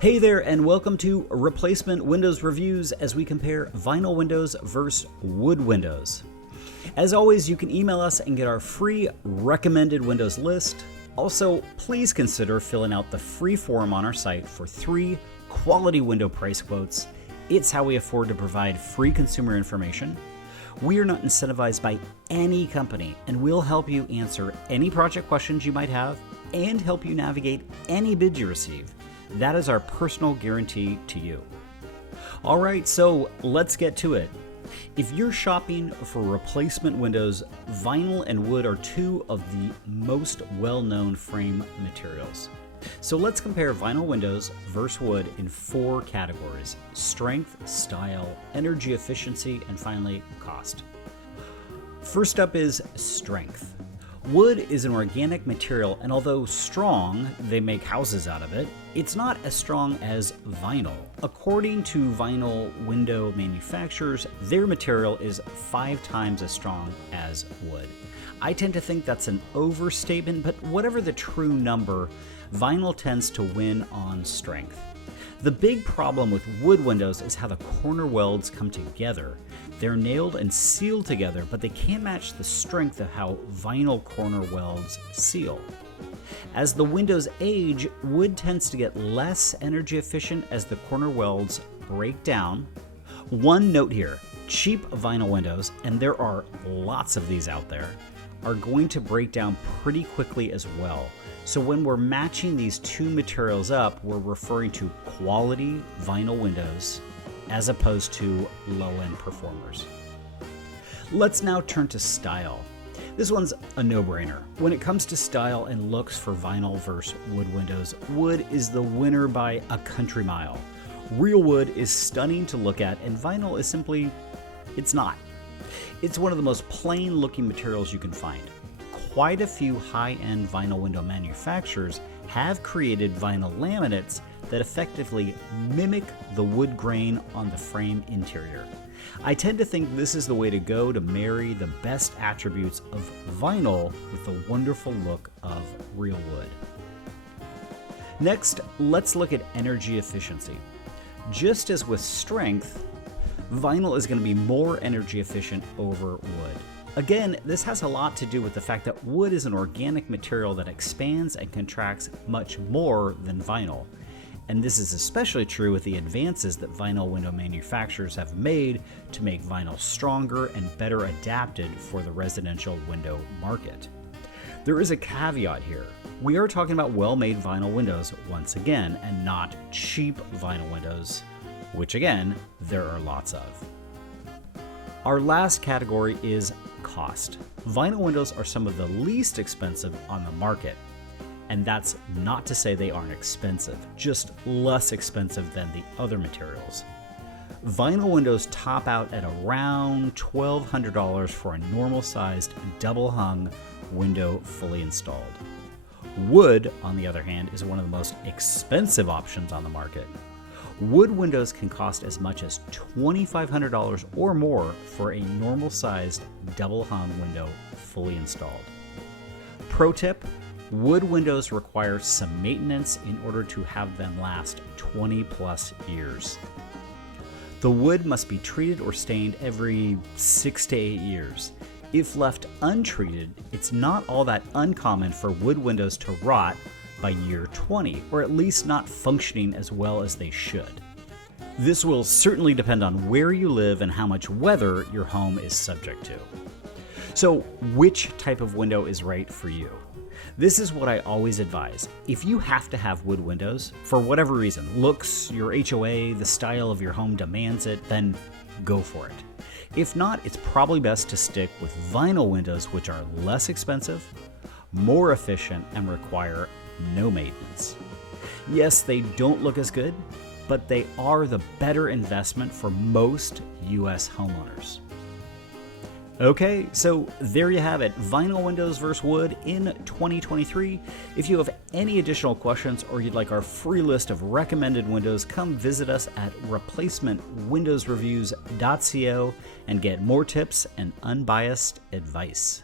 Hey there, and welcome to Replacement Windows Reviews as we compare vinyl windows versus wood windows. As always, you can email us and get our free recommended windows list. Also, please consider filling out the free form on our site for 3 quality window price quotes. It's how we afford to provide free consumer information. We are not incentivized by any company, and we'll help you answer any project questions you might have and help you navigate any bid you receive. That is our personal guarantee to you. All right, so let's get to it. If you're shopping for replacement windows, vinyl and wood are 2 of the most well-known frame materials. So let's compare vinyl windows versus wood in 4 categories: strength, style, energy efficiency, and finally, cost. First up is strength. Wood is an organic material, and although strong, they make houses out of it, it's not as strong as vinyl. According to vinyl window manufacturers, their material is 5 times as strong as wood. I tend to think that's an overstatement, but whatever the true number, vinyl tends to win on strength. The big problem with wood windows is how the corner welds come together. They're nailed and sealed together, but they can't match the strength of how vinyl corner welds seal. As the windows age, wood tends to get less energy efficient as the corner welds break down. One note here, cheap vinyl windows, and there are lots of these out there, are going to break down pretty quickly as well. So when we're matching these 2 materials up, we're referring to quality vinyl windows as opposed to low-end performers. Let's now turn to style. This one's a no-brainer. When it comes to style and looks for vinyl versus wood windows, wood is the winner by a country mile. Real wood is stunning to look at, and vinyl is simply, it's not. It's one of the most plain-looking materials you can find. Quite a few high-end vinyl window manufacturers have created vinyl laminates that effectively mimic the wood grain on the frame interior. I tend to think this is the way to go to marry the best attributes of vinyl with the wonderful look of real wood. Next, let's look at energy efficiency. Just as with strength, vinyl is going to be more energy efficient over wood. Again, this has a lot to do with the fact that wood is an organic material that expands and contracts much more than vinyl. And this is especially true with the advances that vinyl window manufacturers have made to make vinyl stronger and better adapted for the residential window market. There is a caveat here. We are talking about well-made vinyl windows once again, and not cheap vinyl windows, which again, there are lots of. Our last category is cost. Vinyl windows are some of the least expensive on the market. And that's not to say they aren't expensive, just less expensive than the other materials. Vinyl windows top out at around $1,200 for a normal-sized, double-hung window fully installed. Wood, on the other hand, is one of the most expensive options on the market. Wood windows can cost as much as $2,500 or more for a normal-sized, double-hung window fully installed. Pro tip: wood windows require some maintenance in order to have them last 20+ years. The wood must be treated or stained every 6 to 8 years. If left untreated, it's not all that uncommon for wood windows to rot by year 20, or at least not functioning as well as they should. This will certainly depend on where you live and how much weather your home is subject to. So, which type of window is right for you? This is what I always advise. If you have to have wood windows, for whatever reason, looks, your HOA, the style of your home demands it, then go for it. If not, it's probably best to stick with vinyl windows, which are less expensive, more efficient, and require no maintenance. Yes, they don't look as good, but they are the better investment for most US homeowners. Okay, so there you have it, vinyl windows versus wood in 2023. If you have any additional questions or you'd like our free list of recommended windows, come visit us at replacementwindowsreviews.co and get more tips and unbiased advice.